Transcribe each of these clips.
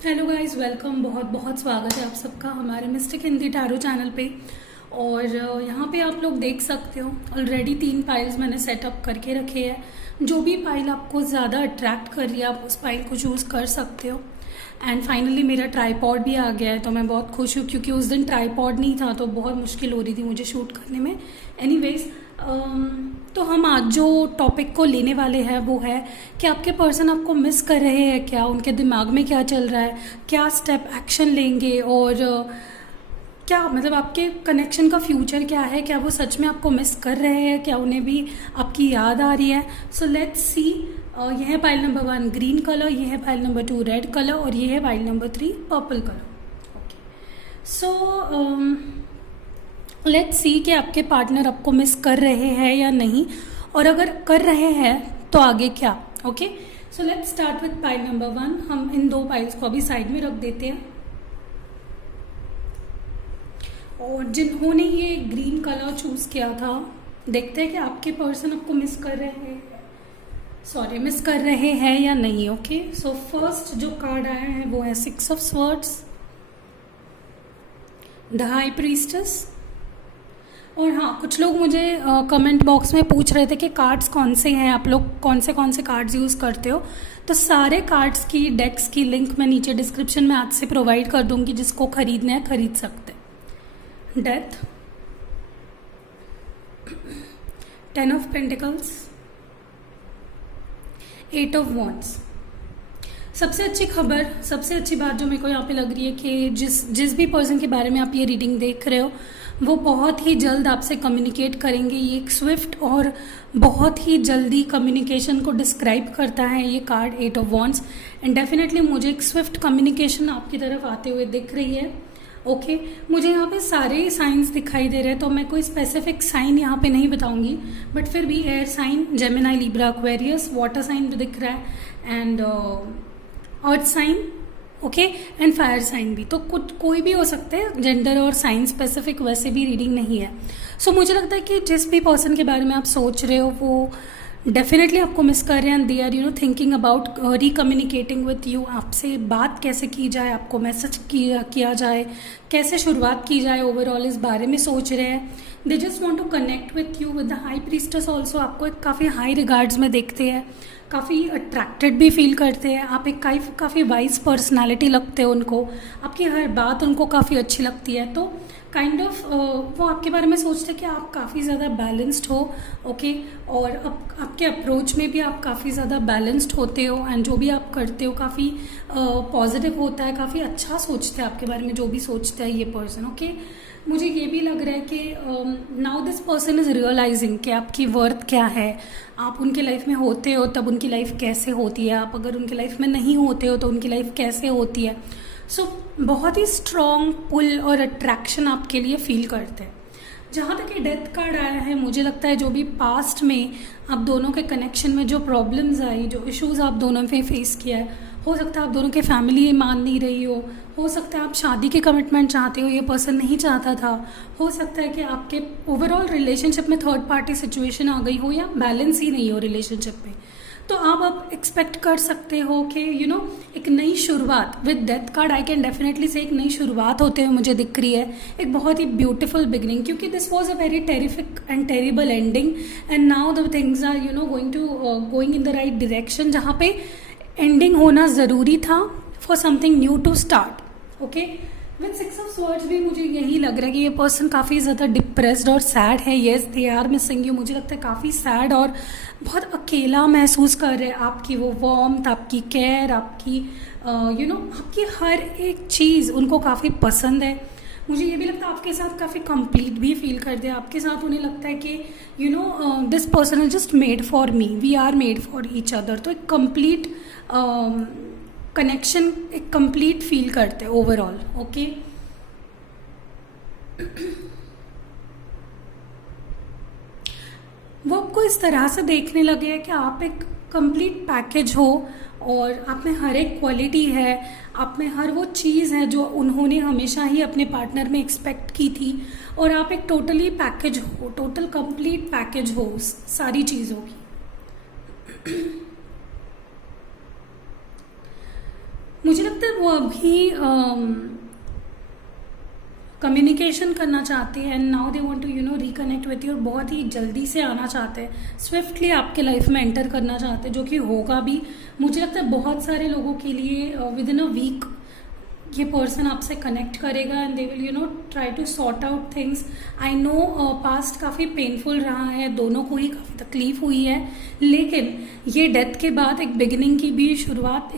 Hello guys, welcome. बहुत बहुत स्वागत है आप सबका हमारे मिस्टिक हिंदी टैरो चैनल पे। और यहाँ पे आप लोग देख सकते हो ऑलरेडी 3 पाइल्स मैंने सेटअप करके रखे हैं। जो भी पाइल आपको ज़्यादा अट्रैक्ट कर रही है आप उस पाइल को चूज़ कर सकते हो। एंड फाइनली मेरा ट्राईपॉड भी आ गया है, तो मैं बहुत खुश हूँ क्योंकि उस दिन ट्राईपॉड नहीं था तो बहुत मुश्किल हो रही थी मुझे शूट करने में। एनीवेज, तो हम आज जो टॉपिक को लेने वाले हैं वो है कि आपके पर्सन आपको मिस कर रहे हैं क्या, उनके दिमाग में क्या चल रहा है, क्या स्टेप एक्शन लेंगे और क्या मतलब आपके कनेक्शन का फ्यूचर क्या है, क्या वो सच में आपको मिस कर रहे हैं, क्या उन्हें भी आपकी याद आ रही है। सो लेट्स सी। यह है पाइल नंबर 1 ग्रीन कलर, ये है पाइल नंबर 2 रेड कलर और ये है pile number 3 purple colour. Okay, so let's सी कि आपके पार्टनर आपको मिस कर रहे हैं या नहीं, और अगर कर रहे हैं तो आगे क्या। Okay, so let's start with pile number 1। हम इन 2 पाइल्स को अभी साइड में रख देते हैं। और जिन्होंने ये ग्रीन कलर चूज किया था, देखते हैं कि आपके पर्सन आपको मिस कर रहे हैं या नहीं। ओके, सो फर्स्ट जो कार्ड आया है वो है 6 of swords, the high priestess. और हाँ, कुछ लोग मुझे कमेंट बॉक्स में पूछ रहे थे कि कार्ड्स कौन से हैं, आप लोग कौन से कार्ड्स यूज़ करते हो। तो सारे कार्ड्स की डेक्स की लिंक मैं नीचे डिस्क्रिप्शन में आज से प्रोवाइड कर दूंगी, जिसको खरीदना है खरीद सकते हैं। Death, 10 of pentacles, 8 of wands. सबसे अच्छी खबर, सबसे अच्छी बात जो मेरे को यहाँ पे लग रही है कि जिस भी पर्सन के बारे में आप ये रीडिंग देख रहे हो वो बहुत ही जल्द आपसे कम्युनिकेट करेंगे। ये एक स्विफ्ट और बहुत ही जल्दी कम्युनिकेशन को डिस्क्राइब करता है ये card 8 of wands. And definitely मुझे एक स्विफ्ट कम्युनिकेशन आपकी तरफ आते हुए दिख रही है। ओके, मुझे यहाँ पे सारे साइंस दिखाई दे रहे हैं, तो मैं कोई स्पेसिफिक साइन यहाँ पे नहीं बताऊंगी, बट फिर भी air sign, Gemini, Libra, Aquarius, water sign भी दिख रहा है, and earth sign, okay, and fire sign भी। तो कुछ कोई भी हो सकते हैं, जेंडर और साइन स्पेसिफिक वैसे भी रीडिंग नहीं है। सो मुझे लगता है कि जिस भी पर्सन के बारे में आप सोच रहे हो वो डेफिनेटली आपको मिस कर रहे हैं, they are thinking about recommunicating with you. आपसे बात कैसे की जाए, आपको मैसेज किया जाए, कैसे शुरुआत की जाए, ओवरऑल इस बारे में सोच रहे हैं। They just want to connect with you. With the high priestess also आपको एक काफ़ी हाई रिगार्ड्स में देखते हैं, काफ़ी अट्रैक्टेड भी फील करते हैं। आप एक काफ़ी वाइज पर्सनालिटी लगते हो उनको, आपकी हर बात उनको काफ़ी अच्छी लगती है। तो काइंड ऑफ वो आपके बारे में सोचते हैं कि आप काफ़ी ज़्यादा बैलेंस्ड हो। ओके, और आपके अप्रोच में भी आप काफ़ी ज़्यादा बैलेंस्ड होते हो, एंड जो भी आप करते हो काफ़ी पॉजिटिव होता है, काफ़ी अच्छा सोचते हैं आपके बारे में जो भी सोचता है ये पर्सन। ओके, मुझे ये भी लग रहा है कि now this person is realising कि आपकी वर्थ क्या है। आप उनकी लाइफ में होते हो तब उनकी लाइफ कैसे होती है, आप अगर उनकी लाइफ में नहीं होते हो तो उनकी लाइफ कैसे होती है। सो बहुत ही स्ट्रॉन्ग पुल और अट्रैक्शन आपके लिए फील करते हैं। जहाँ तक ये डेथ कार्ड आया है, मुझे लगता है जो भी पास्ट में आप दोनों के कनेक्शन में जो प्रॉब्लम्स आई, जो इश्यूज आप दोनों में फेस किया है, हो सकता है आप दोनों की फैमिली मान नहीं रही हो सकता है आप शादी के कमिटमेंट चाहते हो, ये पर्सन नहीं चाहता था, हो सकता है कि आपके ओवरऑल रिलेशनशिप में थर्ड पार्टी सिचुएशन आ गई हो या बैलेंस ही नहीं हो रिलेशनशिप में। तो आप अब एक्सपेक्ट कर सकते हो कि एक नई शुरुआत। With death card I can definitely से एक नई शुरुआत होते हुए मुझे दिख रही है, एक बहुत ही ब्यूटीफुल बिगनिंग, क्योंकि this was a very terrific and terrible ending, and now the things are going in the right direction, जहाँ पे एंडिंग होना ज़रूरी था for something new to start. Okay, with 6 of swords भी मुझे यही लग रहा है कि ये पर्सन काफ़ी ज़्यादा डिप्रेस्ड और सैड है। Yes, they are missing you. मुझे लगता है काफ़ी सैड और बहुत अकेला महसूस कर रहे हैं। आपकी वो वार्मथ, आपकी केयर, आपकी आपकी हर एक चीज़ उनको काफ़ी पसंद है। मुझे ये भी लगता है आपके साथ काफ़ी कंप्लीट भी फील करते हैं। आपके साथ उन्हें लगता है कि this person is just made for me, we are made for each other. तो एक कंप्लीट कनेक्शन, एक कंप्लीट फील करते हैं ओवरऑल। ओके, वो आपको इस तरह से देखने लगे हैं कि आप एक कंप्लीट पैकेज हो, और आप में हर एक क्वालिटी है, आप में हर वो चीज़ है जो उन्होंने हमेशा ही अपने पार्टनर में एक्सपेक्ट की थी, और आप एक टोटली पैकेज हो, टोटल कंप्लीट पैकेज हो सारी चीज़ों की। मुझे लगता है वो अभी कम्युनिकेशन करना चाहते हैं and now they want to reconnect with you, और बहुत ही जल्दी से आना चाहते हैं, स्विफ्टली आपके लाइफ में एंटर करना चाहते हैं, जो कि होगा भी। मुझे लगता है बहुत सारे लोगों के लिए विद इन अ वीक ये पर्सन आपसे कनेक्ट करेगा and they will try to sort out things. I know past काफ़ी पेनफुल रहा है, दोनों को ही काफ़ी तकलीफ हुई है, लेकिन ये डेथ के बाद एक बिगिनिंग की भी शुरुआत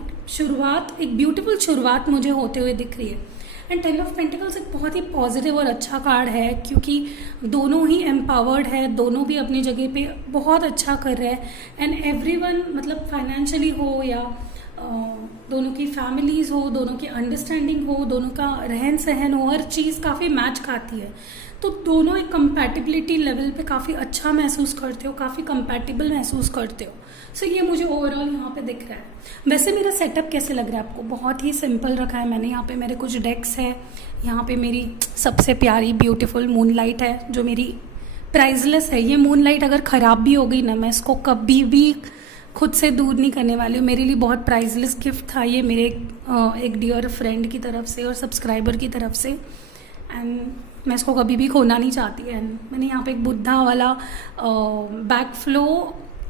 एक ब्यूटीफुल शुरुआत मुझे होते हुए दिख रही है। एंड 10 ऑफ पेंटिकल्स एक बहुत ही पॉजिटिव और अच्छा कार्ड है, क्योंकि दोनों ही एम्पावर्ड है, दोनों भी अपनी जगह पे बहुत अच्छा कर रहे हैं एंड एवरीवन, मतलब फाइनेंशियली हो या दोनों की फैमिलीज हो, दोनों की अंडरस्टैंडिंग हो, दोनों का रहन सहन हो, हर चीज़ काफ़ी मैच खाती है। तो दोनों एक कंपैटिबिलिटी लेवल पे काफ़ी अच्छा महसूस करते हो, काफ़ी कंपैटिबल महसूस करते हो। सो ये मुझे ओवरऑल यहाँ पे दिख रहा है। वैसे मेरा सेटअप कैसे लग रहा है आपको? बहुत ही सिंपल रखा है मैंने। यहाँ पे मेरे कुछ डेक्स है, यहाँ पे मेरी सबसे प्यारी ब्यूटीफुल मूनलाइट है जो मेरी प्राइजलेस है। ये मूनलाइट अगर ख़राब भी हो गई ना, मैं इसको कभी भी खुद से दूर नहीं करने वाली हूँ। मेरे लिए बहुत प्राइजलेस गिफ्ट था ये, मेरे एक डियर फ्रेंड की तरफ से और सब्सक्राइबर की तरफ से, एंड मैं इसको कभी भी खोना नहीं चाहती। एंड मैंने यहाँ पे एक बुद्धा वाला बैक फ्लो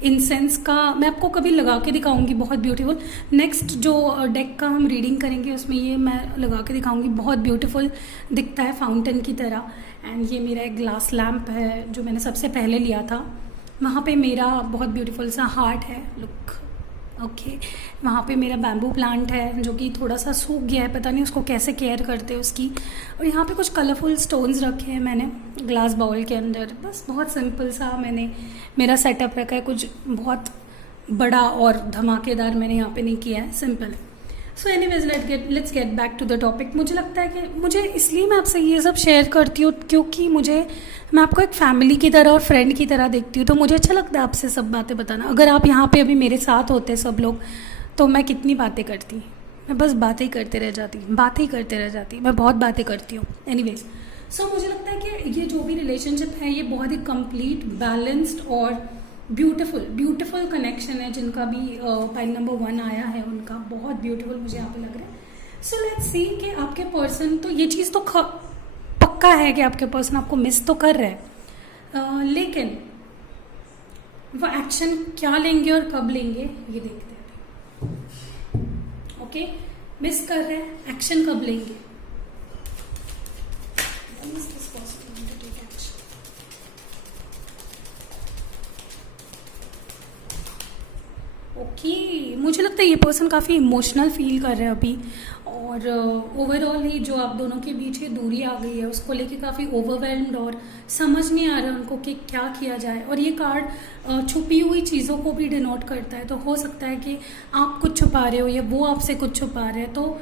इंसेंस का मैं आपको कभी लगा के दिखाऊंगी, बहुत ब्यूटीफुल। नेक्स्ट जो डेक का हम रीडिंग करेंगे उसमें ये मैं लगा के दिखाऊंगी, बहुत ब्यूटीफुल दिखता है फाउंटेन की तरह। एंड ये मेरा एक ग्लास लैम्प है जो मैंने सबसे पहले लिया था। वहाँ पे मेरा बहुत ब्यूटीफुल सा हार्ट है, लुक ओके। वहाँ पे मेरा बैम्बू प्लांट है जो कि थोड़ा सा सूख गया है, पता नहीं उसको कैसे केयर करते हैं उसकी। और यहाँ पे कुछ कलरफुल स्टोन्स रखे हैं मैंने ग्लास बाउल के अंदर। बस बहुत सिंपल सा मैंने मेरा सेटअप रखा है, कुछ बहुत बड़ा और धमाकेदार मैंने यहाँ पे नहीं किया है, simple. So anyways let's get back to the topic. मुझे लगता है कि मुझे इसलिए मैं आपसे ये सब शेयर करती हूँ क्योंकि मैं आपको एक फैमिली की तरह और फ्रेंड की तरह देखती हूँ, तो मुझे अच्छा लगता है आपसे सब बातें बताना। अगर आप यहाँ पे अभी मेरे साथ होते सब लोग, तो मैं कितनी बातें करती, मैं बस बातें ही करते रह जाती, मैं बहुत बातें करती हूँ। एनीवेज सो मुझे लगता है कि ये जो भी रिलेशनशिप है ये बहुत ही कंप्लीट, बैलेंस्ड और ब्यूटीफुल कनेक्शन है। जिनका भी पाइल नंबर 1 आया है उनका बहुत ब्यूटीफुल मुझे यहाँ पे लग रहा है। सो लेट्स सी कि आपके पर्सन, तो ये चीज़ तो पक्का है कि आपके पर्सन आपको मिस तो कर रहे हैं, लेकिन वो एक्शन क्या लेंगे और कब लेंगे ये देखते हैं। ओके, मिस कर रहे हैं, एक्शन कब लेंगे? ओके, मुझे लगता है ये पर्सन काफ़ी इमोशनल फील कर रहे हैं अभी, और ओवरऑल ही जो आप दोनों के बीच ये दूरी आ गई है उसको लेके काफ़ी ओवरवेल्म्ड और समझ नहीं आ रहा उनको कि क्या किया जाए। और ये कार्ड छुपी हुई चीज़ों को भी डिनोट करता है, तो हो सकता है कि आप कुछ छुपा रहे हो या वो आपसे कुछ छुपा रहे हैं। तो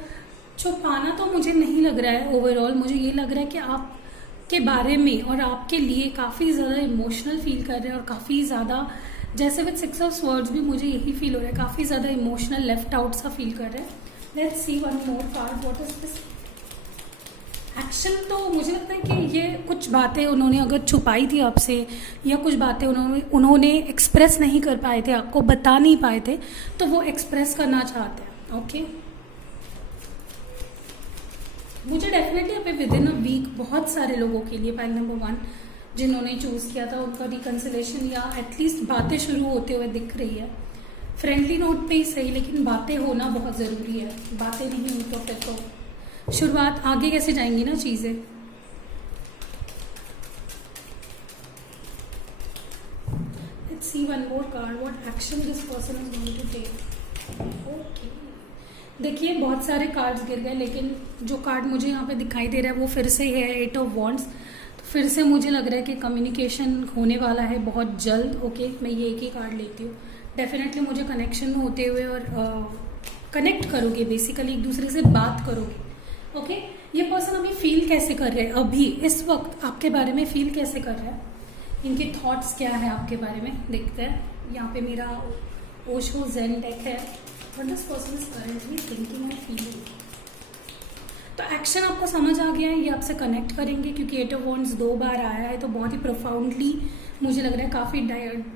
छुपाना तो मुझे नहीं लग रहा है, ओवरऑल मुझे ये लग रहा है कि आप के बारे में और आपके लिए काफ़ी ज़्यादा इमोशनल फील कर रहे हैं, और काफ़ी ज़्यादा, जैसे विद 6 ऑफ स्वर्ड्स भी मुझे यही फील हो रहा है, काफ़ी ज़्यादा इमोशनल लेफ्ट आउट सा फील कर रहे हैं। Let's see one more card, what is this action. तो मुझे लगता है कि ये कुछ बातें उन्होंने अगर छुपाई थी आपसे, या कुछ बातें उन्होंने एक्सप्रेस नहीं कर पाए थे, आपको बता नहीं पाए थे, तो वो एक्सप्रेस करना चाहते हैं। ओके, मुझे डेफिनेटली यहाँ पे विद इन अ वीक बहुत सारे लोगों के लिए पाइल नंबर 1 जिन्होंने चूज़ किया था उनका रिकन्सिलेशन या एटलीस्ट बातें शुरू होते हुए दिख रही है। फ्रेंडली नोट पे ही सही, लेकिन बातें होना बहुत ज़रूरी है। बातें नहीं हुई तो फिर तो शुरुआत आगे कैसे जाएंगी ना चीज़ें। Let's see one more card, what action this person is going to take. Okay, देखिए बहुत सारे कार्ड्स गिर गए, लेकिन जो कार्ड मुझे यहाँ पे दिखाई दे रहा है वो फिर से है 8 ऑफ वॉन्ड्स। तो फिर से मुझे लग रहा है कि कम्युनिकेशन होने वाला है बहुत जल्द। ओके, मैं ये एक ही कार्ड लेती हूँ। डेफिनेटली मुझे कनेक्शन होते हुए और कनेक्ट करोगे, बेसिकली एक दूसरे से बात करोगे। ओके, ये पर्सन अभी फील कैसे कर रहे हैं, अभी इस वक्त आपके बारे में फील कैसे कर रहे हैं, इनके थॉट्स क्या है आपके बारे में, देखते हैं। यहाँ पे मेरा ओशो ज़ेन डेक है, what this person is currently thinking and feeling. तो एक्शन आपको समझ आ गया है, ये आपसे कनेक्ट करेंगे क्योंकि 8 ऑफ वॉन्ड्स 2 बार आया है, तो बहुत ही प्रोफाउंडली मुझे लग रहा है काफ़ी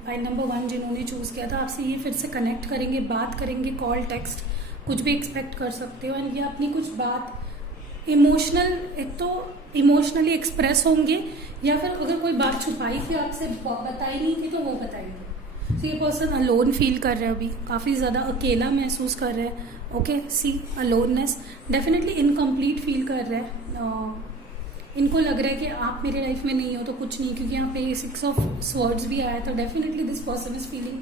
पाइल नंबर 1 जिन्होंने चूज़ किया था आपसे ये फिर से कनेक्ट करेंगे, बात करेंगे, कॉल टेक्स्ट कुछ भी एक्सपेक्ट कर सकते हो, एंड ये अपनी कुछ बात इमोशनल, एक तो इमोशनली एक्सप्रेस होंगे, या फिर अगर कोई बात छुपाई थी आपसे बताई नहीं थी तो वो बताएंगे। तो ये पर्सन अलोन फील कर रहे हैं, अभी काफ़ी ज़्यादा अकेला महसूस कर रहे हैं। ओके, सी अलोननेस, डेफिनेटली इनकम्प्लीट फील कर रहे हैं। इनको लग रहा है कि आप मेरे लाइफ में नहीं हो तो कुछ नहीं, क्योंकि यहाँ पे 6 ऑफ स्वर्ड्स भी आया था। Definitely this person is feeling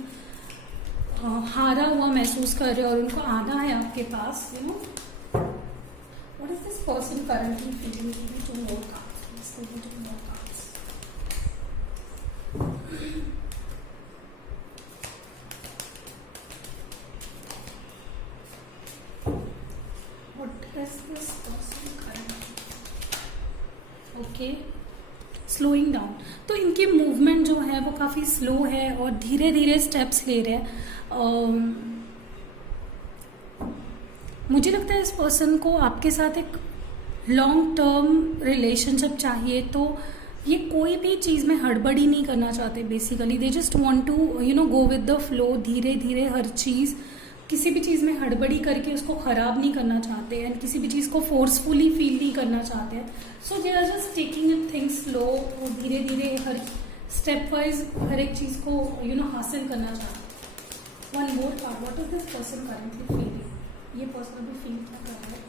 हारा हुआ महसूस कर रहे हो, और उनको आना है आपके पास। You know what is this person currently feeling? Two more cards, two more cards. What is this person currently? Okay, slowing down. तो इनकी मूवमेंट जो है वो काफ़ी स्लो है और धीरे धीरे स्टेप्स ले रहे हैं। मुझे लगता है इस पर्सन को आपके साथ एक लॉन्ग टर्म रिलेशनशिप चाहिए, तो ये कोई भी चीज़ में हड़बड़ी नहीं करना चाहते। Basically they just want to go with the flow, धीरे धीरे हर चीज़, किसी भी चीज़ में हड़बड़ी करके उसको ख़राब नहीं करना चाहते हैं, किसी भी चीज़ को फोर्सफुली फील नहीं करना चाहते हैं। So they are just taking it things slow, और धीरे धीरे हर स्टेप वाइज हर एक चीज़ को हासिल करना चाहते हैं। One more card, what is this person currently feeling? ये पर्सन अभी फील क्या कर रहा है,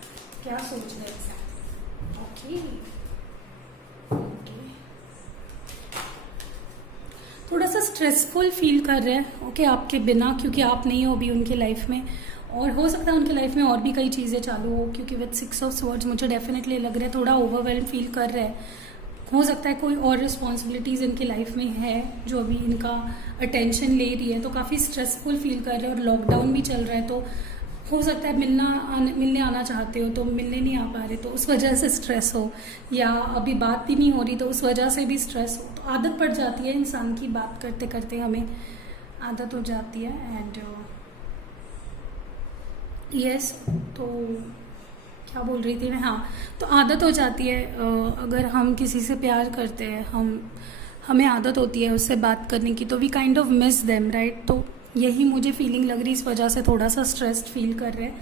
क्या सोच रहे हैं? ओके, थोड़ा सा स्ट्रेसफुल फील कर रहे हैं। ओके, आपके बिना, क्योंकि आप नहीं हो अभी उनके लाइफ में, और हो सकता है उनके लाइफ में और भी कई चीज़ें चालू हो, क्योंकि विद 6 ऑफ स्वर्ड्स मुझे डेफिनेटली लग रहा है थोड़ा ओवरवेल्म फील कर रहे हैं। हो सकता है कोई और रिस्पॉन्सिबिलिटीज़ इनकी लाइफ में है जो अभी इनका अटेंशन ले रही है, तो काफ़ी स्ट्रेसफुल फील कर रहे हैं, और लॉकडाउन भी चल रहा है, तो हो सकता है मिलने आना चाहते हो तो मिलने नहीं आ पा रहे, तो उस वजह से स्ट्रेस हो, या अभी बात भी नहीं हो रही तो उस वजह से भी स्ट्रेस हो। तो आदत पड़ जाती है इंसान की, बात करते करते हमें आदत हो जाती है। एंड यस, तो क्या बोल रही थी मैं? हाँ, तो आदत हो जाती है। अगर हम किसी से प्यार करते हैं, हमें आदत होती है उससे बात करने की, तो we kind of miss them, right? तो यही मुझे फीलिंग लग रही, इस वजह से थोड़ा सा स्ट्रेस्ड फील कर रहे हैं,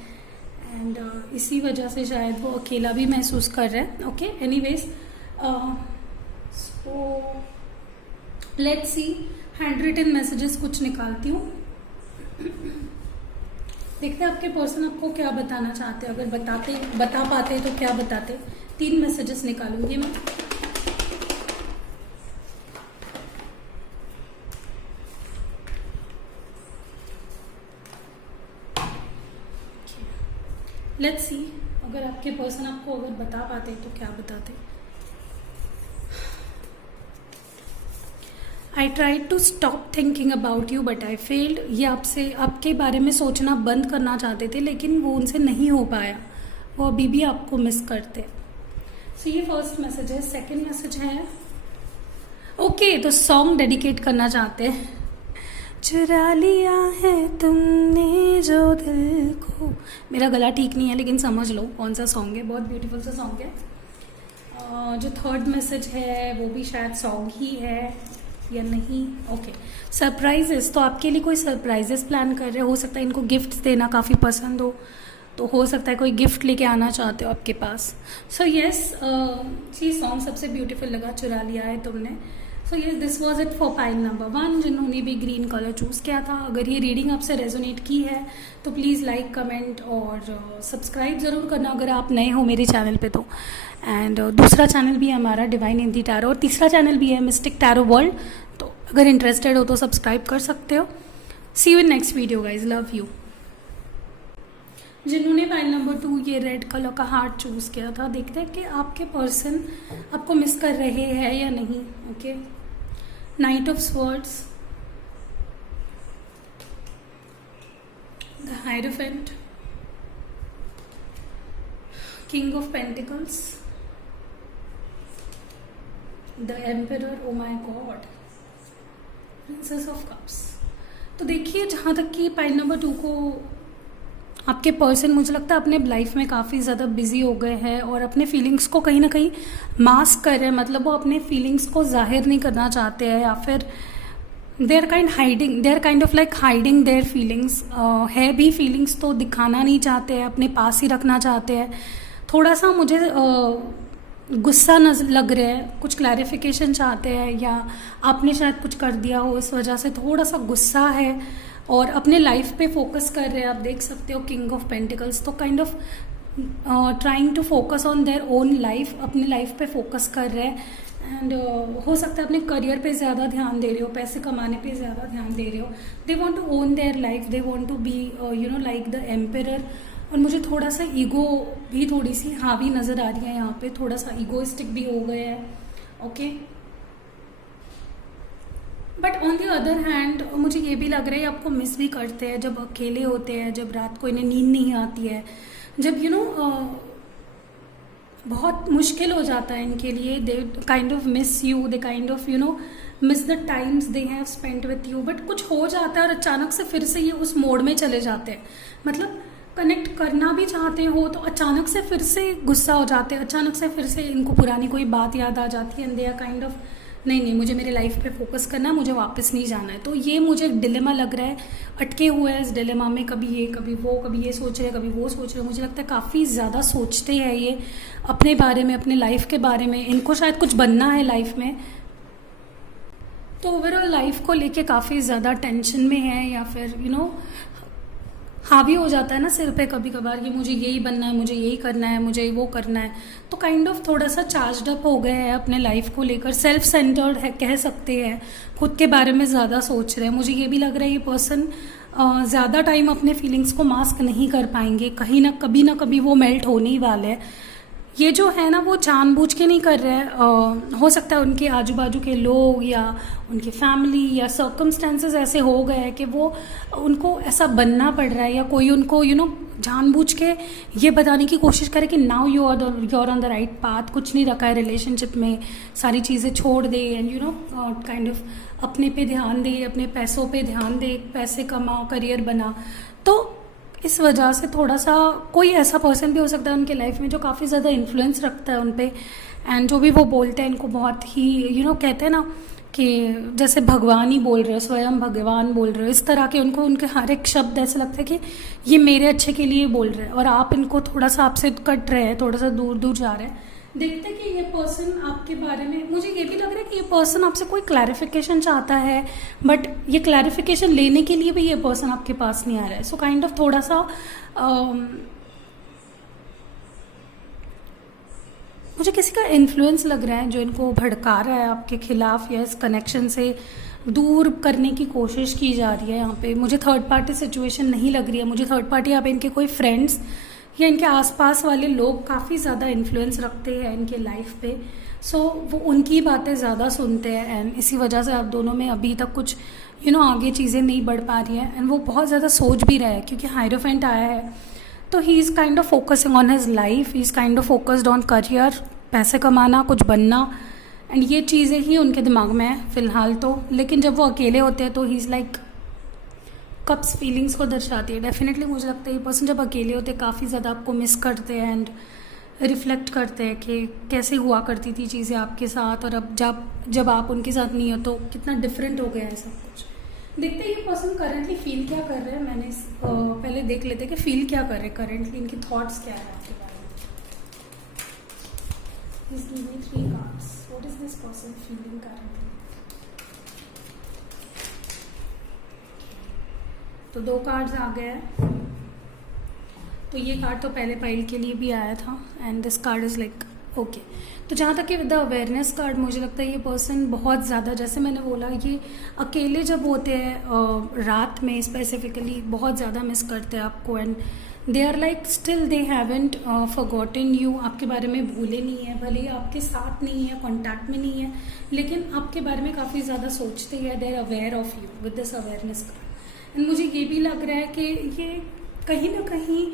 एंड इसी वजह से शायद वो अकेला भी महसूस कर रहे हैं। Okay, anyways, so let's see, hand written messages कुछ निकालती हूँ, देखते हैं आपके पर्सन आपको क्या बताना चाहते हैं। अगर बता पाते तो क्या बताते। 3 मैसेजेस निकालूंगी मैं। लेट्स सी, अगर आपके पर्सन आपको अगर बता पाते तो क्या बताते। I tried to stop thinking about you but I failed. ये आपके बारे में सोचना बंद करना चाहते थे, लेकिन वो उनसे नहीं हो पाया, वो अभी भी आपको मिस करते। सो ये फर्स्ट मैसेज है। सेकंड मैसेज है, ओके, तो सॉन्ग डेडिकेट करना चाहते हैं। चुरा लिया है तुमने जो दिल को, मेरा गला ठीक नहीं है लेकिन समझ लो कौन सा सॉन्ग है, बहुत ब्यूटीफुल सा सॉन्ग है। जो थर्ड मैसेज है वो भी शायद सॉन्ग ही है या नहीं। ओके, सरप्राइजेस, तो आपके लिए कोई सरप्राइजेस प्लान कर रहे हो सकता है इनको गिफ्ट देना काफ़ी पसंद हो सकता है कोई गिफ्ट लेके आना चाहते हो आपके पास। सो यस, ये सॉन्ग सबसे ब्यूटीफुल लगा, चुरा लिया है तुमने। So yes, this was it for pile number 1, जिन्होंने भी ग्रीन कलर चूज़ किया था। अगर ये रीडिंग आपसे रेजोनेट की है तो प्लीज़ लाइक, कमेंट और सब्सक्राइब ज़रूर करना अगर आप नए हो मेरे चैनल पे तो। एंड दूसरा चैनल भी है हमारा डिवाइन हिंदी टैरो, और तीसरा चैनल भी है मिस्टिक टैरो वर्ल्ड, तो अगर इंटरेस्टेड हो तो सब्सक्राइब कर सकते हो। See you in next video guys, love you. जिन्होंने पाइल नंबर 2 ये रेड कलर का हार्ट चूज़ किया था, देखते हैं कि आपके पर्सन आपको मिस कर रहे हैं या नहीं। Okay, night of swords, the hierophant, king of pentacles, the emperor, oh my God, princess of cups. तो देखिए, जहाँ तक कि पाइल नंबर 2 को आपके पर्सन मुझे लगता है अपने लाइफ में काफ़ी ज़्यादा बिजी हो गए हैं और अपने फीलिंग्स को कहीं ना कहीं मास्क कर रहे हैं, मतलब वो अपने फीलिंग्स को जाहिर नहीं करना चाहते हैं, या फिर they are kind of like hiding their feelings. है भी फीलिंग्स तो दिखाना नहीं चाहते हैं, अपने पास ही रखना चाहते हैं। थोड़ा सा मुझे गुस्सा लग रहा है, कुछ क्लैरिफिकेशन चाहते हैं, या आपने शायद कुछ कर दिया हो इस वजह से थोड़ा सा गुस्सा है, और अपने लाइफ पे फोकस कर रहे हैं। आप देख सकते हो किंग ऑफ पेंटिकल्स, तो kind of trying to focus on their own life, अपनी लाइफ पे फोकस कर रहे हैं। एंड हो सकता है अपने करियर पे ज़्यादा ध्यान दे रहे हो, पैसे कमाने पे ज़्यादा ध्यान दे रहे हो। They want to own their life, they want to be like the emperor. और मुझे थोड़ा सा ईगो भी थोड़ी सी हावी नज़र आ रही है यहाँ पे, थोड़ा सा ईगोइस्टिक भी हो गए हैं। Okay, but on the other hand मुझे ये भी लग रहा है आपको मिस भी करते हैं जब अकेले होते हैं, जब रात को इन्हें नींद नहीं आती है, जब बहुत मुश्किल हो जाता है इनके लिए। They kind of miss you, they kind of miss the times they have spent with you. But कुछ हो जाता है और अचानक से फिर से ये उस मोड में चले जाते हैं। मतलब कनेक्ट करना भी चाहते हो तो अचानक से फिर से गुस्सा हो जाते हैं, अचानक से फिर से इनको पुरानी कोई बात याद आ जाती है, and they are kind of नहीं, मुझे मेरे लाइफ पे फोकस करना है, मुझे वापस नहीं जाना है। तो ये मुझे डिलेमा लग रहा है, अटके हुए हैं इस डिलेमा में, कभी ये कभी वो, कभी ये सोच रहे हैं कभी वो सोच रहे हैं। मुझे लगता है काफ़ी ज़्यादा सोचते हैं ये अपने बारे में, अपने लाइफ के बारे में। इनको शायद कुछ बनना है लाइफ में, तो ओवरऑल लाइफ को लेके काफ़ी ज़्यादा टेंशन में है, या फिर हावी हो जाता है ना सिर पे कभी कभार कि मुझे यही बनना है, मुझे यही करना है, मुझे वो करना है। तो काइंड ऑफ थोड़ा सा चार्जड अप हो गए हैं अपने लाइफ को लेकर, सेल्फ सेंटर्ड है कह सकते हैं, खुद के बारे में ज़्यादा सोच रहे हैं। मुझे ये भी लग रहा है ये पर्सन ज़्यादा टाइम अपने फीलिंग्स को मास्क नहीं कर पाएंगे, कहीं ना कभी वो मेल्ट होने ही वाले हैं। ये जो है ना वो जानबूझ के नहीं कर रहे हैं। हो सकता है उनके आजू बाजू के लोग या उनकी फैमिली या सर्कमस्टेंसेस ऐसे हो गए हैं कि वो उनको ऐसा बनना पड़ रहा है, या कोई उनको जानबूझ के ये बताने की कोशिश करे कि now you are on the right path, कुछ नहीं रखा है रिलेशनशिप में, सारी चीज़ें छोड़ दे, एंड काइंड ऑफ अपने पे ध्यान दे, अपने पैसों पे ध्यान दे, पैसे कमा, करियर बना। तो इस वजह से थोड़ा सा कोई ऐसा पर्सन भी हो सकता है उनके लाइफ में जो काफ़ी ज़्यादा इन्फ्लुएंस रखता है उन पे, एंड जो भी वो बोलते हैं इनको बहुत ही कहते हैं ना कि जैसे भगवान ही बोल रहे हो, स्वयं भगवान बोल रहे हो, इस तरह के उनके हर एक शब्द ऐसे लगता है कि ये मेरे अच्छे के लिए बोल रहे हैं, और आप इनको थोड़ा सा आपसे कट रहे हैं, थोड़ा सा दूर दूर जा रहे हैं। देखते हैं कि ये पर्सन आपके बारे में, मुझे ये भी लग रहा है कि ये पर्सन आपसे कोई क्लैरिफिकेशन चाहता है, बट ये क्लैरिफिकेशन लेने के लिए भी ये पर्सन आपके पास नहीं आ रहा है। सो काइंड ऑफ थोड़ा सा मुझे किसी का इन्फ्लुएंस लग रहा है जो इनको भड़का रहा है आपके खिलाफ, या इस कनेक्शन से दूर करने की कोशिश की जा रही है। यहाँ पे मुझे थर्ड पार्टी सिचुएशन नहीं लग रही है, मुझे थर्ड पार्टी यहाँ पे इनके कोई फ्रेंड्स या इनके आसपास वाले लोग काफ़ी ज़्यादा इन्फ्लुएंस रखते हैं इनके लाइफ पे। सो वो उनकी बातें ज़्यादा सुनते हैं, एंड इसी वजह से आप दोनों में अभी तक कुछ आगे चीज़ें नहीं बढ़ पा रही हैं। एंड वो बहुत ज़्यादा सोच भी रहा है क्योंकि हायरोफेंट आया है, तो he is kind of focusing on his life, he is kind of focused on career, पैसे कमाना, कुछ बनना, एंड ये चीज़ें ही उनके दिमाग में है फ़िलहाल तो। लेकिन जब वो अकेले होते हैं तो he is like cups feelings को दर्शाती है। डेफिनेटली मुझे लगता है ये पर्सन जब अकेले होते हैं काफ़ी ज़्यादा आपको मिस करते हैं, एंड रिफ्लेक्ट करते हैं कि कैसे हुआ करती थी चीज़ें आपके साथ, और अब जब आप उनके साथ नहीं हो तो कितना डिफरेंट हो गया है सब कुछ। देखते हैं ये पर्सन करंटली फील क्या कर रहे हैं। मैंने पहले देख लेते हैं कि फील क्या कर रहे हैं करंटली, इनके थॉट्स क्या है आपके बारे में। Please give me 3 cards. What is this person feeling currently? तो 2 कार्ड्स आ गए हैं। तो ये कार्ड तो पहले पाइल के लिए भी आया था, and this card is like okay. तो जहाँ तक कि विद द अवेयरनेस कार्ड, मुझे लगता है ये पर्सन बहुत ज़्यादा, जैसे मैंने बोला, ये अकेले जब होते हैं रात में स्पेसिफिकली बहुत ज़्यादा मिस करते हैं आपको, and they are like still they haven't forgotten you, आपके बारे में भूले नहीं है, भले ही आपके साथ नहीं है, कॉन्टैक्ट में नहीं है, लेकिन आपके बारे में काफ़ी ज़्यादा सोचते हैं। They are aware of you with this awareness card. And मुझे ये भी लग रहा है कि ये कहीं ना कहीं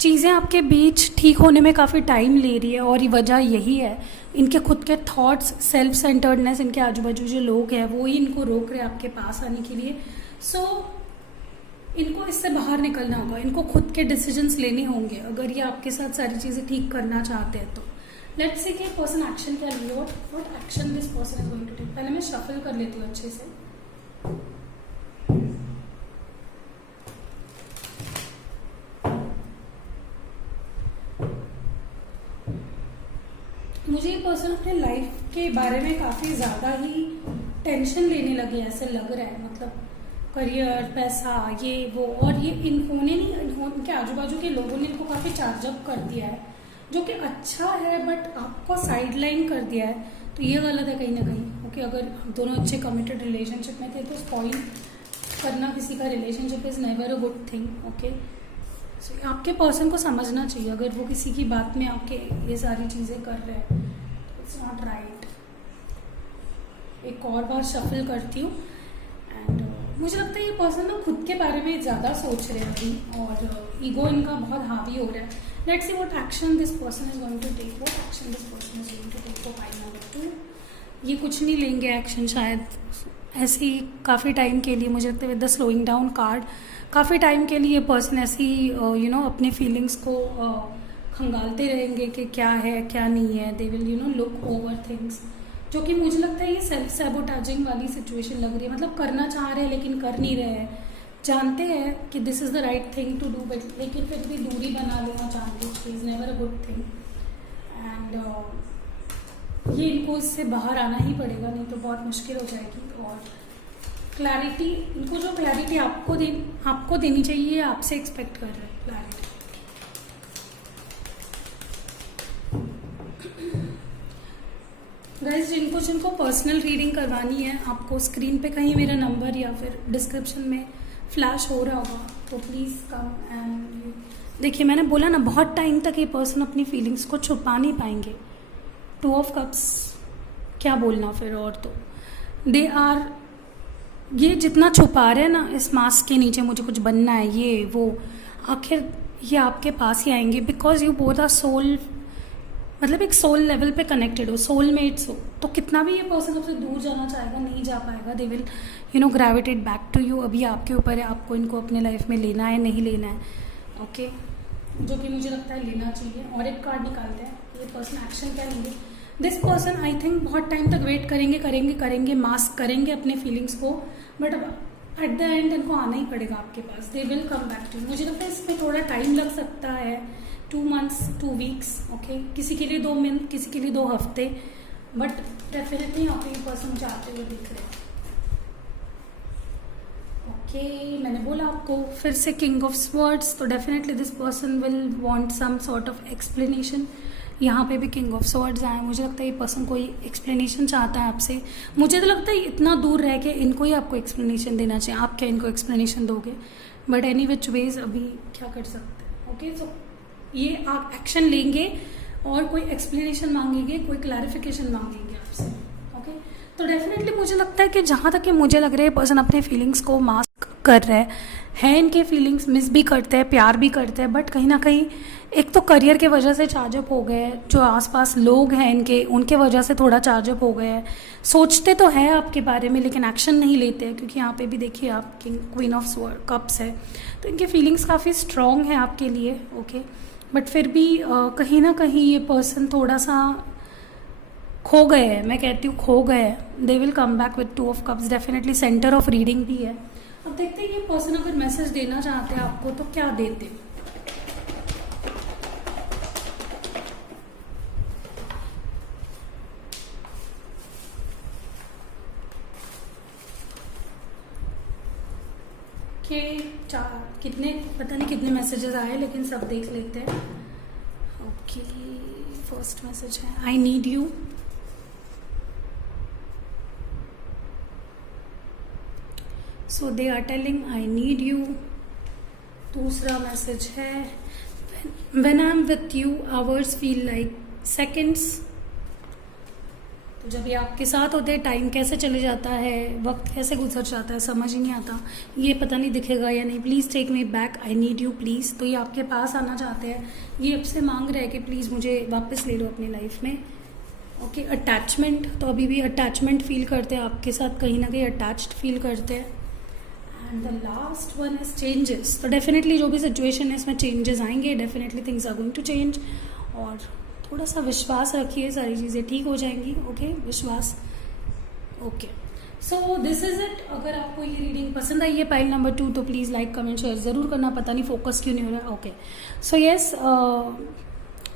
चीज़ें आपके बीच ठीक होने में काफ़ी टाइम ले रही है, और ये वजह यही है इनके खुद के थॉट्स, सेल्फ सेंटर्डनेस, इनके आजू बाजू जो लोग हैं वो ही इनको रोक रहे हैं आपके पास आने के लिए। सो इनको इससे बाहर निकलना होगा, इनको खुद के डिसीजंस लेने होंगे अगर ये आपके साथ सारी चीज़ें ठीक करना चाहते हैं तो। लेट्स से कि पर्सन एक्शन क्या ले, what action this person is going to take. पहले मैं शफल कर लेती हूँ अच्छे से। मुझे ये पर्सन अपने लाइफ के बारे में काफ़ी ज़्यादा ही टेंशन लेने लगे, ऐसे लग रहा है। मतलब करियर, पैसा, ये वो, और ये इनके आजू बाजू के लोगों ने इनको काफ़ी चार्जअप कर दिया है, जो कि अच्छा है, बट आपको साइडलाइन कर दिया है, तो ये गलत है कहीं ना कहीं। ओके, अगर हम दोनों अच्छे कमिटेड रिलेशनशिप में थे तो स्पॉइल करना किसी का relationship is never a good thing. Okay, so आपके पर्सन को समझना चाहिए, अगर वो किसी की बात में आपके ये सारी चीज़ें कर रहे हैं, इट्स नॉट राइट। एक और बार शफल करती हूँ, एंड मुझे लगता है ये पर्सन ना खुद के बारे में ज़्यादा सोच रहे हैं अभी, और ईगो इनका बहुत हावी हो रहा है। Let's see what action this person is going to take, what action this person is going to take for file number 2। ये कुछ नहीं लेंगे एक्शन, शायद ऐसे ही काफ़ी टाइम के लिए, मुझे लगता है with the slowing down card, काफ़ी टाइम के लिए पर्सन ऐसी अपनी फीलिंग्स को खंगालते रहेंगे कि क्या है क्या नहीं है। They will look over things, जो कि मुझे लगता है ये सेल्फ सैबोटाजिंग वाली सिचुएशन लग रही है। मतलब करना चाह रहे हैं लेकिन कर नहीं रहे हैं, जानते हैं कि this is the right thing to do, but लेकिन फिर भी दूरी बना लेना चाहते हैं, is never a good thing. And ये इनको इससे बाहर आना ही पड़ेगा, नहीं तो बहुत मुश्किल हो जाएगी। और क्लैरिटी, इनको जो क्लैरिटी आपको देनी चाहिए, ये आपसे एक्सपेक्ट कर रहे हैं क्लैरिटी। गाइस, जिनको पर्सनल रीडिंग करवानी है, आपको स्क्रीन पे कहीं मेरा नंबर या फिर डिस्क्रिप्शन में फ्लैश हो रहा होगा, तो प्लीज़ कम एंड देखिए। मैंने बोला ना, बहुत टाइम तक ये पर्सन अपनी फीलिंग्स को छुपा नहीं पाएंगे। 2 ऑफ कप्स, क्या बोलना फिर। और तो दे आर, ये जितना छुपा रहे हैं ना इस मास्क के नीचे, मुझे कुछ बनना है, ये वो, आखिर ये आपके पास ही आएंगे, because you both are soul, मतलब एक सोल लेवल पे कनेक्टेड हो, सोलमेट्स हो। तो कितना भी ये पर्सन आपसे दूर जाना चाहेगा, नहीं जा पाएगा। They will gravitate back to you. अभी आपके ऊपर है, आपको इनको अपने लाइफ में लेना है नहीं लेना है। ओके, जो कि मुझे लगता है लेना चाहिए। और एक कार्ड निकालते हैं, ये पर्सन एक्शन क्या लेंगे। दिस पर्सन आई थिंक बहुत टाइम तक वेट करेंगे, मास्क करेंगे अपने फीलिंग्स को, बट एट द एंड इनको आना ही पड़ेगा आपके पास। They will come back to. मुझे लगता है इसमें थोड़ा टाइम लग सकता है, 2 मंथ्स 2 वीक्स। ओके, किसी के लिए 2 मंथ, किसी के लिए 2 हफ्ते, बट डेफिनेटली यहाँ पे ये पर्सन चाहते हुए दिख रहे हैं। ओके, मैंने बोला आपको फिर से king of swords, so definitely this person will want some sort of explanation. यहाँ पे भी किंग ऑफ स्वॉर्ड्स आए, मुझे लगता है ये पर्सन कोई एक्सप्लेनेशन चाहता है आपसे। मुझे तो लगता है इतना दूर रह के इनको ही आपको एक्सप्लेनेशन देना चाहिए। आप क्या इनको एक्सप्लेनेशन दोगे, बट एनी विच वेज अभी क्या कर सकते हैं। ओके, सो ये आप एक्शन लेंगे और कोई एक्सप्लेनेशन मांगेंगे, कोई क्लैरिफिकेशन मांगेंगे आपसे। ओके, तो डेफिनेटली मुझे लगता है कि जहाँ तक कि मुझे लग रहा है पर्सन अपने फीलिंग्स को मास्क कर रहे हैं, इनके फीलिंग्स मिस भी करते हैं, प्यार भी करते हैं, बट कहीं ना कहीं एक तो करियर के वजह से चार्जअप हो गए हैं, जो आसपास लोग हैं इनके, उनके वजह से थोड़ा चार्जअप हो गए हैं। सोचते तो है आपके बारे में लेकिन एक्शन नहीं लेते हैं, क्योंकि यहाँ पे भी देखिए आप क्वीन ऑफ कप्स है, तो इनके फीलिंग्स काफ़ी स्ट्रॉन्ग है आपके लिए। ओके, बट फिर भी कहीं ना कहीं ये पर्सन थोड़ा सा खो गए हैं, मैं कहती हूँ खो गए हैं। दे will come back with 2 of cups, definitely centre of reading भी है। अब देखते हैं ये पर्सन अगर मैसेज देना चाहते हैं आपको तो क्या देते हैं। के कितने पता नहीं कितने मैसेजेस आए, लेकिन सब देख लेते हैं। ओके, फर्स्ट मैसेज है I need you. So they are telling I need you. दूसरा मैसेज है when I am with you hours feel like seconds. तो जब ये आपके साथ होते हैं टाइम कैसे चले जाता है, वक्त कैसे गुजर जाता है, समझ ही नहीं आता। ये पता नहीं दिखेगा या नहीं। Please take me back, I need you please. तो ये आपके पास आना चाहते हैं, ये आपसे मांग रहे हैं कि प्लीज़ मुझे वापस ले लो अपनी लाइफ में। ओके, अटैचमेंट, तो अभी भी अटैचमेंट फील करते हैं आपके साथ, कहीं ना कहीं अटैच्ड फील करते हैं। And the last one is changes. तो डेफिनेटली जो भी सिचुएशन है इसमें चेंजेस आएंगे, definitely things are going to change. और थोड़ा सा विश्वास रखिए, सारी चीज़ें ठीक हो जाएंगी। ओके, विश्वास। Okay, so this is it. अगर आपको ये रीडिंग पसंद आई है पाइल नंबर 2 तो प्लीज़ लाइक कमेंट शेयर ज़रूर करना। पता नहीं फोकस क्यों नहीं हो रहा। ओके, सो यस,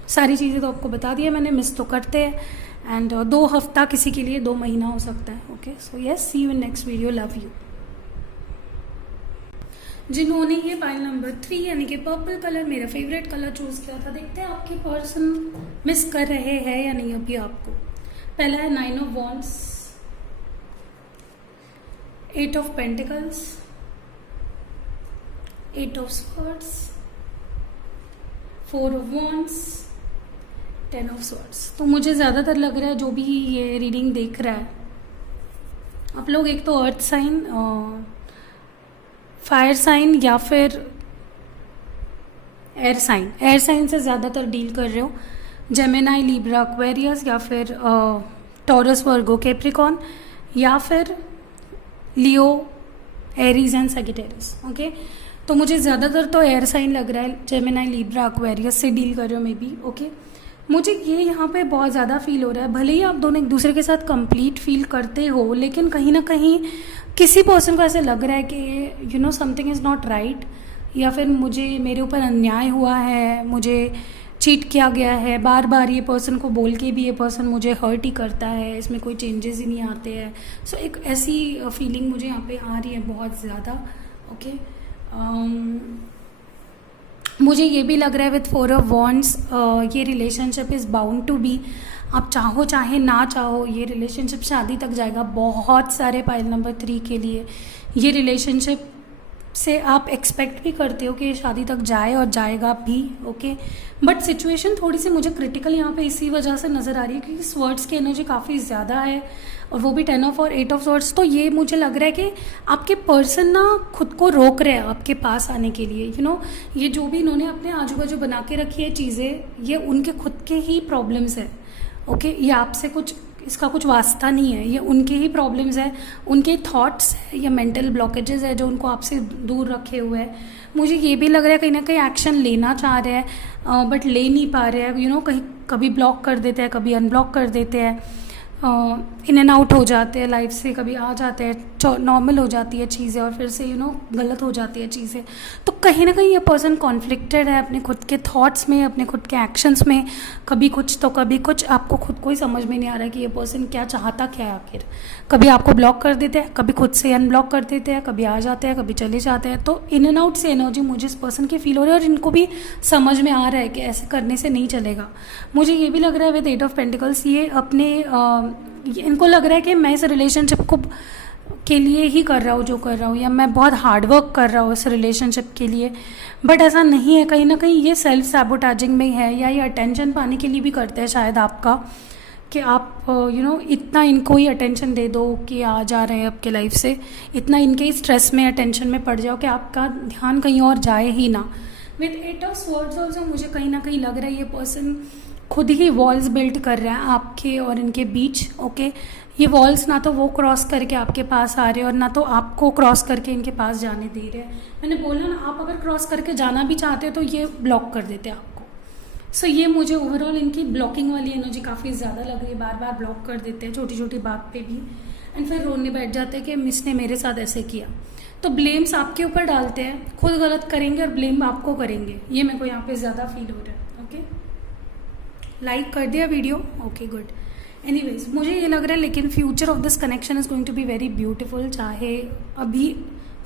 सारी चीज़ें तो आपको बता दी है मैंने, मिस तो करते हैं। एंड 2 हफ्ता किसी के लिए 2 महीना हो सकता है। Okay, so yes, see you in next video, love you. जिन्होंने ये पाइल नंबर 3 यानी कि पर्पल कलर मेरा फेवरेट कलर चूज किया था, देखते हैं आपके पर्सन मिस कर रहे हैं या नहीं अभी आपको। पहला है 9 of wands, 8 of pentacles, 8 of swords, 4 of wands, 10 of swords. तो मुझे ज़्यादातर लग रहा है जो भी ये रीडिंग देख रहा है, आप लोग एक तो अर्थ साइन, फायर साइन या फिर एयर साइन से ज़्यादातर डील कर रहे हो। जेमिनाई, लिब्रा, एक्वेरियस या फिर टॉरस, वर्गो, कैप्रिकॉन या फिर लियो, एरीज एंड सैजिटेरियस। ओके, तो मुझे ज़्यादातर तो एयर साइन लग रहा है, जेमिनाई, लिब्रा, एक्वेरियस से डील कर रहे हो मे बी। ओके, मुझे ये यहाँ पे बहुत ज़्यादा फील हो रहा है। भले ही आप दोनों एक दूसरे के साथ कंप्लीट फील करते हो, लेकिन कहीं ना कहीं किसी पर्सन को ऐसे लग रहा है कि you know something is not right, या फिर मेरे ऊपर अन्याय हुआ है, मुझे चीट किया गया है। बार बार ये पर्सन को बोल के भी ये पर्सन मुझे हर्ट ही करता है, इसमें कोई चेंजेस ही नहीं आते हैं। सो एक ऐसी फीलिंग मुझे यहाँ पे आ रही है बहुत ज़्यादा। ओके, मुझे ये भी लग रहा है विथ 4 ऑफ वॉन्ड्स ये relationship is bound to be. आप चाहो चाहे ना चाहो ये रिलेशनशिप शादी तक जाएगा। बहुत सारे पाइल नंबर 3 के लिए ये रिलेशनशिप से आप एक्सपेक्ट भी करते हो कि ये शादी तक जाए और जाएगा भी। ओके, बट सिचुएशन थोड़ी सी मुझे क्रिटिकल यहाँ पे इसी वजह से नज़र आ रही है क्योंकि स्वर्ड्स की एनर्जी काफ़ी ज़्यादा है और वो भी 10 ऑफ और 8 ऑफ स्वर्ड्स। तो ये मुझे लग रहा है कि आपके पर्सन ना खुद को रोक रहे हैं आपके पास आने के लिए। यू नो, ये जो भी इन्होंने अपने आजू बाजू बना के रखी है चीज़ें, ये उनके खुद के ही प्रॉब्लम्स है। ओके, ये आपसे कुछ, इसका कुछ वास्ता नहीं है, ये उनके ही प्रॉब्लम्स है, उनके थॉट्स है या मेंटल ब्लॉकेजेस है जो उनको आपसे दूर रखे हुए हैं। मुझे ये भी लग रहा है कहीं ना कहीं एक्शन लेना चाह रहे हैं बट ले नहीं पा रहे हैं। यू नो, कहीं कभी ब्लॉक कर देते हैं, कभी अनब्लॉक कर देते हैं, इन एंड आउट हो जाते हैं लाइफ से, कभी आ जाते हैं, नॉर्मल हो जाती है चीज़ें और फिर से गलत हो जाती है चीज़ें। तो कहीं ना कहीं ये पर्सन कॉन्फ्लिक्टेड है अपने खुद के थॉट्स में, अपने खुद के एक्शंस में। कभी कुछ तो कभी कुछ, आपको खुद को ही समझ में नहीं आ रहा है कि ये पर्सन क्या चाहता क्या है आखिर। कभी आपको ब्लॉक कर देते हैं, कभी खुद से अनब्लॉक कर देते हैं, कभी आ जाते हैं, कभी चले जाते हैं। तो इन एंड आउट से एनर्जी मुझे इस पर्सन की फील हो रही है और इनको भी समझ में आ रहा है कि ऐसे करने से नहीं चलेगा। मुझे ये भी लग रहा है विद 8 ऑफ पेंटिकल्स ये अपने इनको लग रहा है कि मैं इस रिलेशनशिप को के लिए ही कर रहा हूँ जो कर रहा हूँ, या मैं बहुत हार्ड वर्क कर रहा हूँ इस रिलेशनशिप के लिए, बट ऐसा नहीं है। कहीं ना कहीं ये सेल्फ सैबोटाजिंग में है या ये अटेंशन पाने के लिए भी करते हैं शायद आपका, कि आप इतना इनको ही अटेंशन दे दो कि आ जा रहे हैं आपके लाइफ से, इतना इनके स्ट्रेस में अटेंशन में पड़ जाओ कि आपका ध्यान कहीं और जाए ही ना। विद 8 ऑफ स्वॉर्ड्स ऑल्सो मुझे कहीं ना कहीं लग रहा है ये पर्सन खुद ही वॉल्स बिल्ड कर रहा है आपके और इनके बीच। ओके, ये वॉल्स ना तो वो क्रॉस करके आपके पास आ रहे हैं और ना तो आपको क्रॉस करके इनके पास जाने दे रहे हैं। मैंने बोला ना, आप अगर क्रॉस करके जाना भी चाहते हो तो ये ब्लॉक कर देते हैं आपको। सो ये मुझे ओवरऑल इनकी ब्लॉकिंग वाली एनर्जी काफ़ी ज़्यादा लग रही है। बार बार ब्लॉक कर देते हैं छोटी छोटी बात पे भी, एंड फिर रोने बैठ जाते हैं कि मिस ने मेरे साथ ऐसे किया। तो ब्लेम्स आपके ऊपर डालते हैं, खुद गलत करेंगे और ब्लेम आपको करेंगे। ये मेरे को यहाँ पे ज़्यादा फील हो रहा है। ओके, लाइक कर दिया वीडियो? Okay, good. एनीवेज, मुझे ये लग रहा है लेकिन future of this connection is going to be very beautiful. चाहे अभी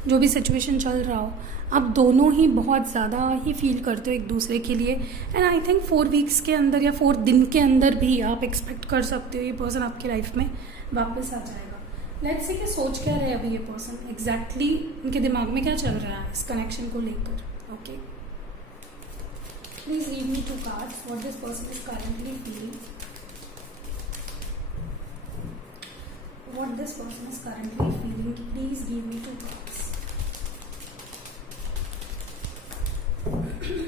जो भी सिचुएशन चल रहा हो, आप दोनों ही बहुत ज़्यादा ही फील करते हो एक दूसरे के लिए। एंड आई थिंक 4 वीक्स के अंदर या 4 दिन के अंदर भी आप एक्सपेक्ट कर सकते हो ये पर्सन आपकी लाइफ में वापस आ जाएगा। लेट्स सी कि सोच क्या रहे अभी ये पर्सन, एग्जैक्टली उनके दिमाग में क्या चल रहा है इस कनेक्शन को लेकर। Okay, please read me 2 cards what this person is currently feeling, what this person is currently feeling. Please give me 2 cards. Okay.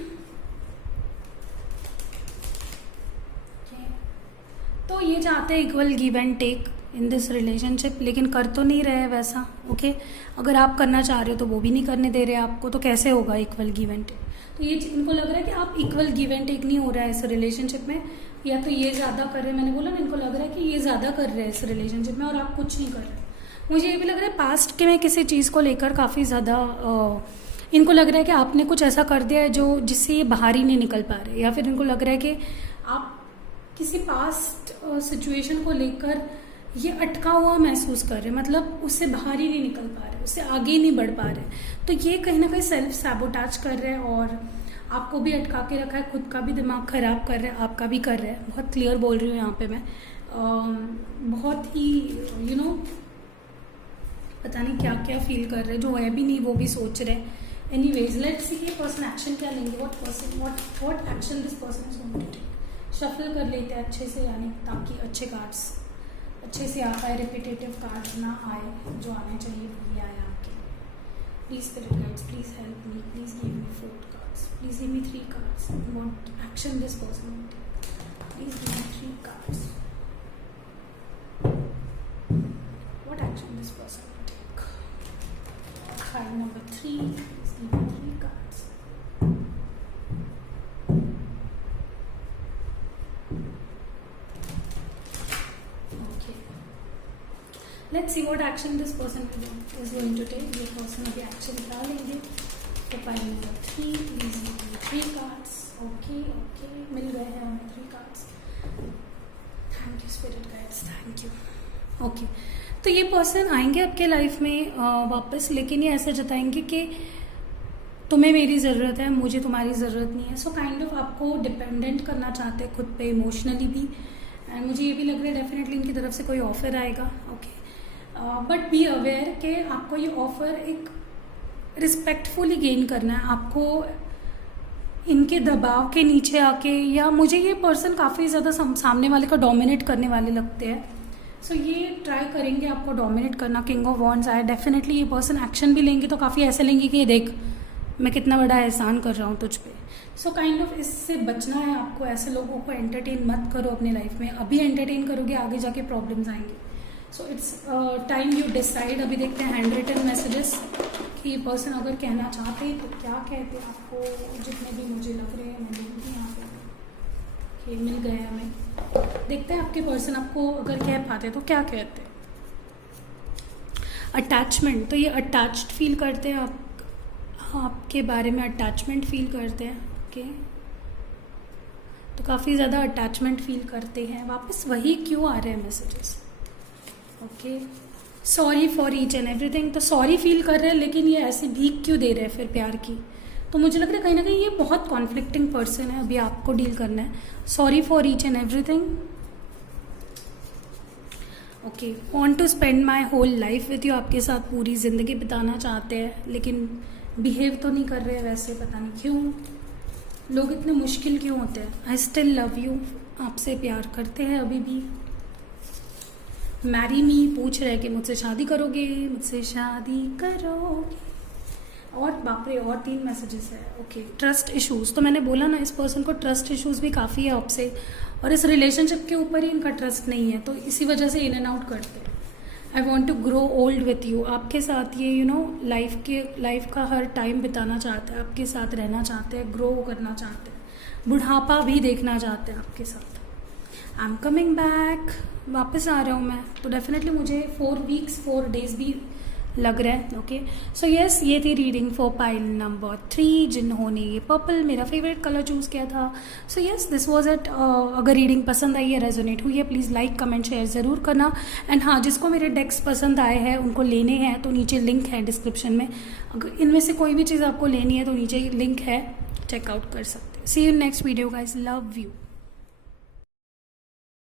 तो ये चाहते हैं equal give and take in this relationship, लेकिन कर तो नहीं रहे वैसा। ओके, अगर आप करना चाह रहे हो तो वो भी नहीं करने दे रहे आपको, तो कैसे होगा इक्वल गिव एंड टेक। तो ये इनको लग रहा है कि आप इक्वल गिव एंड टेक नहीं हो रहा है इस रिलेशनशिप में, या तो ये ज़्यादा कर रहे हैं। मैंने बोला ना, इनको लग रहा है कि ये ज़्यादा कर रहे हैं इस रिलेशनशिप में और आप कुछ नहीं कर रहे। मुझे ये भी लग रहा है पास्ट के में किसी चीज़ को लेकर काफ़ी ज़्यादा इनको लग रहा है कि आपने कुछ ऐसा कर दिया है जो जिससे ये बाहर ही नहीं निकल पा रहे, या फिर इनको लग रहा है कि आप किसी पास्ट सिचुएशन को लेकर ये अटका हुआ महसूस कर रहे हैं, मतलब उससे बाहर ही नहीं निकल पा रहे, उससे आगे ही नहीं बढ़ पा रहे। तो ये कहीं ना कहीं सेल्फ सैबोटाज कर रहे हैं और आपको भी अटका के रखा है, खुद का भी दिमाग खराब कर रहे हैं, आपका भी कर रहे हैं। बहुत क्लियर बोल रही हूँ यहाँ पे मैं। बहुत ही पता नहीं क्या क्या फील कर रहे हैं, जो है भी नहीं वो भी सोच रहे हैं। एनीवेज लेट्स सी ये पर्सन एक्शन क्या लेंगे, what action this person is going to take. Shuffle कर लेते हैं अच्छे से, यानी ताकि अच्छे कार्ड्स अच्छे से आ पाए, रिपीटेटिव कार्ड्स ना आए, जो आने चाहिए वही आए आपके। Please spirit guides, please help me, please give me 4 cards, please give me 3 cards, what action this person will take, please give me 3 cards, what action this person will take. Card number 3, please give me 3 cards. Let's see what action this person is going to take. ये person अभी action क्या लेंगे। तो pile number 3, please give me 3 cards. Okay, मिल गए हैं हमें 3 cards. Thank you spirit guides, thank you. Okay, तो ये person आएंगे आपके लाइफ में वापस, लेकिन ये ऐसा जताएंगे कि तुम्हें मेरी ज़रूरत है, मुझे तुम्हारी ज़रूरत नहीं है। सो काइंड ऑफ आपको डिपेंडेंट करना चाहते हैं खुद पे, इमोशनली भी। एंड मुझे ये भी लग रहा है डेफिनेटली इनकी तरफ से कोई ऑफर आएगा। ओके, बट बी अवेयर कि आपको ये ऑफ़र एक रिस्पेक्टफुली गेन करना है, आपको इनके दबाव के नीचे आके, या मुझे ये पर्सन काफ़ी ज़्यादा सामने वाले को डोमिनेट करने वाले लगते हैं। सो ये ट्राई करेंगे आपको डोमिनेट करना। किंग ऑफ वॉन्ड्स आए, डेफिनेटली ये पर्सन एक्शन भी लेंगे तो काफ़ी ऐसे लेंगे कि देख मैं कितना बड़ा एहसान कर रहा हूँ तुझ पे। सो काइंड ऑफ इससे बचना है आपको। ऐसे लोगों को एंटरटेन मत करो अपने लाइफ में। अभी एंटरटेन करोगे आगे जाके प्रॉब्लम्स आएंगे। So it's time you decide. अभी देखते हैं हैंड रिटन मैसेजेस कि ये पर्सन अगर कहना चाहते हैं तो क्या कहते हैं आपको। जितने भी मुझे लग रहे हैं मैं देखूँगी यहाँ पे मिल गए हमें। देखते हैं आपके पर्सन आपको अगर कह पाते तो क्या कहते हैं। अटैचमेंट, तो ये अटैच्ड फील करते हैं आपके बारे में, अटैचमेंट फील करते हैं। ओके, तो काफ़ी ज़्यादा अटैचमेंट फील करते हैं। वापस वही क्यों आ रहे हैं messages. Okay, sorry for each and everything, तो सॉरी फील कर रहे हैं लेकिन ये ऐसी भीख क्यों दे रहे हैं फिर प्यार की। तो मुझे लग रहा है कहीं ना कहीं ये बहुत कॉन्फ्लिक्टिंग पर्सन है, अभी आपको डील करना है। Sorry for each and everything. Okay, want to spend my whole life with you, आपके साथ पूरी ज़िंदगी बिताना चाहते हैं लेकिन बिहेव तो नहीं कर रहे वैसे, पता नहीं क्यों। लोग इतने मुश्किल क्यों होते हैं। आई स्टिल लव यू, आपसे प्यार करते हैं अभी भी। मैरी मी, पूछ रहे कि मुझसे शादी करोगे, मुझसे शादी करोगे। और बाप रे, और 3 मैसेजेस है। ओके, ट्रस्ट इश्यूज, तो मैंने बोला ना इस पर्सन को ट्रस्ट इश्यूज भी काफ़ी है आपसे, और इस रिलेशनशिप के ऊपर ही इनका ट्रस्ट नहीं है, तो इसी वजह से इन एंड आउट करते हैं। I want to grow old with you, आपके साथ ये लाइफ का हर टाइम बिताना चाहते हैं, आपके साथ रहना चाहते हैं, ग्रो करना चाहते हैं, बुढ़ापा भी देखना चाहते हैं आपके साथ। आई एम कमिंग बैक, वापस आ रहा हूँ मैं। तो डेफिनेटली मुझे 4 वीक्स 4 डेज भी लग रहा है। ओके, सो यस, ये थी रीडिंग फॉर पाइल नंबर 3 जिन्होंने ये पर्पल मेरा फेवरेट कलर चूज़ किया था। So yes, this was it. अगर रीडिंग पसंद आई है, रेजोनेट हुई है, प्लीज़ लाइक कमेंट शेयर ज़रूर करना। एंड हाँ, जिसको मेरे डेक्स पसंद आए हैं उनको लेने हैं तो नीचे लिंक है डिस्क्रिप्शन में। अगर इनमें से कोई भी चीज़ आपको लेनी है तो नीचे लिंक है, चेकआउट कर सकते हैं। See you next video guys, love you.